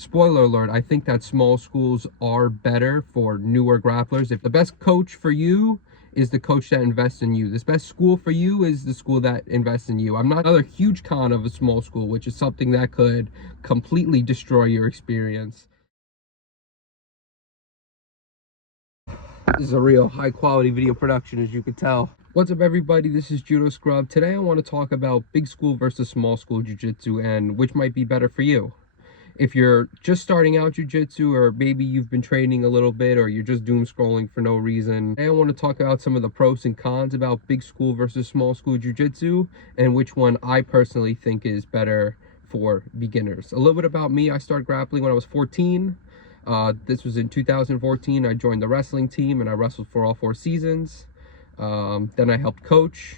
spoiler alert, I think that small schools are better for newer grapplers. If the best coach for you is the coach that invests in you, the best school for you is the school that invests in you. I'm not another huge con of a small school, which is something that could completely destroy your experience. This is a real high quality video production, as you can tell. What's up, everybody? This is Judo Scrub. Today I want to talk about big school versus small school jiu-jitsu and which might be better for you. If you're just starting out jiu-jitsu, or maybe you've been training a little bit, or you're just doom scrolling for no reason, I want to talk about some of the pros and cons about big school versus small school jiu-jitsu and which one I personally think is better for beginners. A little bit about me: I started grappling when I was 14. This was in 2014. I joined the wrestling team and I wrestled for all 4 seasons. Then I helped coach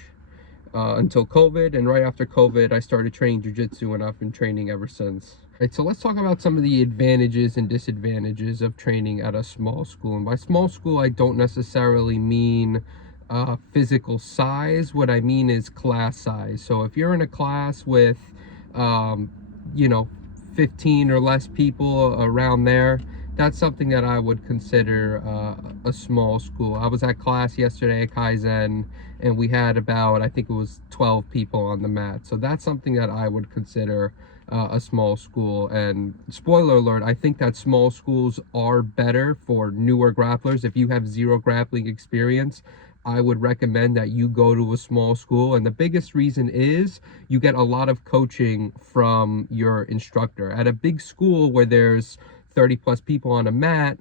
until COVID, and right after COVID I started training jiu-jitsu, and I've been training ever since. Right, so let's talk about some of the advantages and disadvantages of training at a small school. And by small school, I don't necessarily mean physical size. What I mean is class size. So if you're in a class with 15 or less people, around there, that's something that I would consider a small school. I was at class yesterday at Kaizen, and we had about, I think it was 12 people on the mat. So that's something that I would consider a small school. And spoiler alert, I think that small schools are better for newer grapplers. If you have zero grappling experience, I would recommend that you go to a small school. And the biggest reason is you get a lot of coaching from your instructor. At a big school where there's 30 plus people on a mat,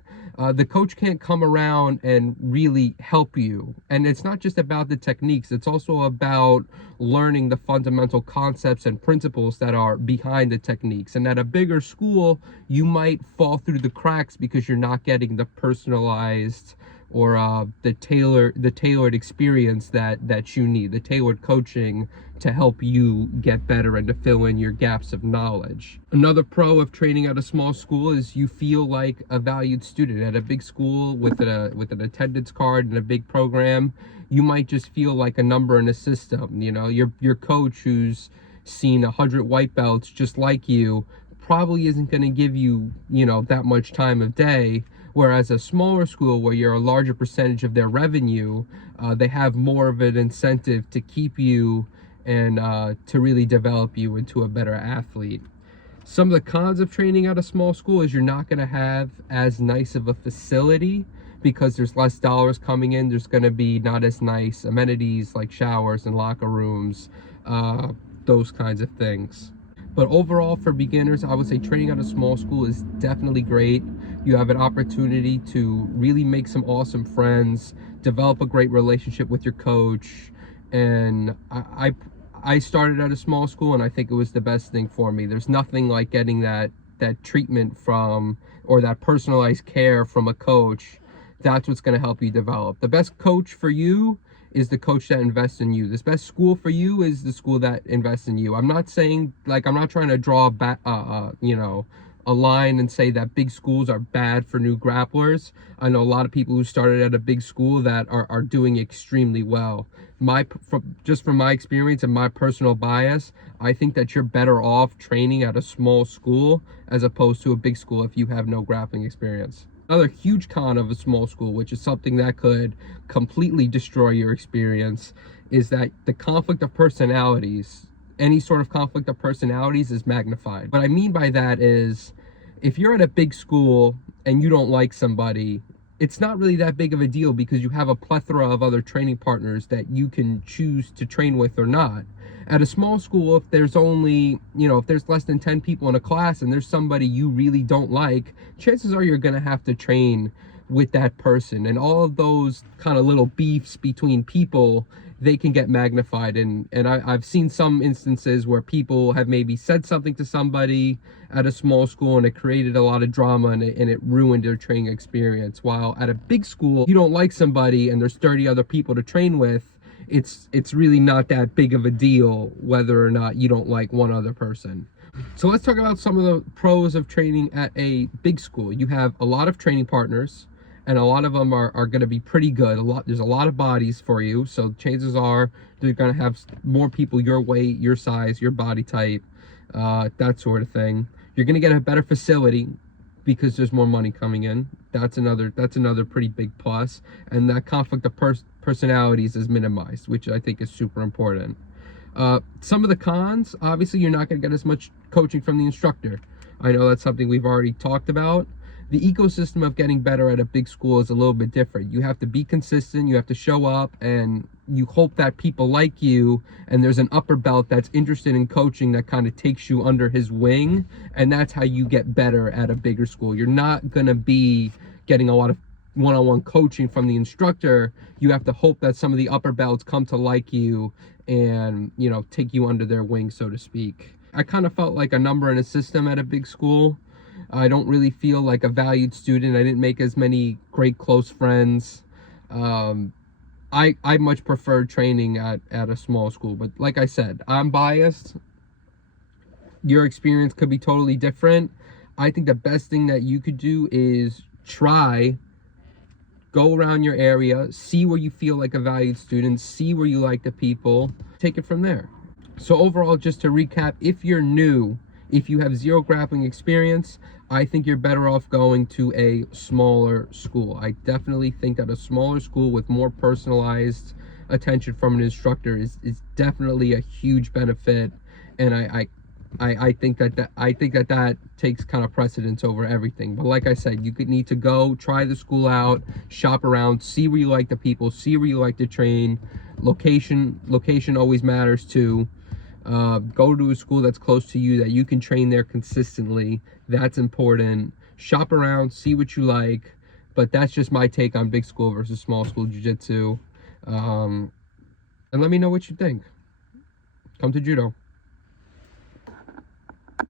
the coach can't come around and really help you. And it's not just about the techniques, it's also about learning the fundamental concepts and principles that are behind the techniques. And at a bigger school, you might fall through the cracks because you're not getting the personalized or the tailored experience that you need, the tailored coaching to help you get better and to fill in your gaps of knowledge. Another pro of training at a small school is you feel like a valued student. At a big school with an attendance card and a big program, you might just feel like a number in a system. You know, your coach, who's seen 100 white belts just like you, probably isn't going to give you that much time of day. Whereas a smaller school, where you're a larger percentage of their revenue, they have more of an incentive to keep you and to really develop you into a better athlete. Some of the cons of training at a small school is you're not going to have as nice of a facility because there's less dollars coming in. There's going to be not as nice amenities like showers and locker rooms, those kinds of things. But overall, for beginners, I would say training at a small school is definitely great. You have an opportunity to really make some awesome friends, develop a great relationship with your coach. And I started at a small school, and I think it was the best thing for me. There's nothing like getting that treatment from, or that personalized care from a coach. That's what's going to help you develop. The best coach for you is the coach that invests in you. This best school for you is the school that invests in you. I'm not saying, like, I'm not trying to draw a line and say that big schools are bad for new grapplers. I know a lot of people who started at a big school that are doing extremely well. Just from my experience and my personal bias, I think that you're better off training at a small school as opposed to a big school if you have no grappling experience. Another huge con of a small school, which is something that could completely destroy your experience, is that the conflict of personalities, any sort of conflict of personalities, is magnified. What I mean by that is, if you're at a big school and you don't like somebody, it's not really that big of a deal because you have a plethora of other training partners that you can choose to train with or not. At a small school, if there's only, if there's less than 10 people in a class and there's somebody you really don't like, chances are you're going to have to train with that person. And all of those kind of little beefs between people, they can get magnified. And I've seen some instances where people have maybe said something to somebody at a small school and it created a lot of drama and it ruined their training experience. While at a big school, you don't like somebody and there's 30 other people to train with, it's really not that big of a deal whether or not you don't like one other person. So let's talk about some of the pros of training at a big school. You have a lot of training partners, and a lot of them are going to be pretty good. There's a lot of bodies for you, so chances are they're going to have more people your weight, your size, your body type, that sort of thing. You're going to get a better facility because there's more money coming in. That's another pretty big plus. And that conflict of personalities is minimized, which I think is super important. Some of the cons, obviously you're not going to get as much coaching from the instructor. I know that's something we've already talked about. The ecosystem of getting better at a big school is a little bit different. You have to be consistent, you have to show up, and you hope that people like you, and there's an upper belt that's interested in coaching that kind of takes you under his wing, and that's how you get better at a bigger school. You're not going to be getting a lot of one-on-one coaching from the instructor. You have to hope that some of the upper belts come to like you and, you know, take you under their wing, so to speak. I kind of felt like a number in a system at a big school. I don't really feel like a valued student. I didn't make as many great close friends. I much prefer training at a small school, but like I said, I'm biased. Your experience could be totally different. I think the best thing that you could do is go around your area, see where you feel like a valued student, see where you like the people, take it from there. So overall, just to recap, if you're new, if you have zero grappling experience, I think you're better off going to a smaller school. I definitely think that a smaller school with more personalized attention from an instructor is definitely a huge benefit, and I think that takes kind of precedence over everything. But like I said, you could need to go try the school out, shop around, see where you like the people, see where you like to train. Location always matters too. Go to a school that's close to you that you can train there consistently. That's important. Shop around, see what you like. But that's just my take on big school versus small school jiu-jitsu. And let me know what you think. Come to Judo.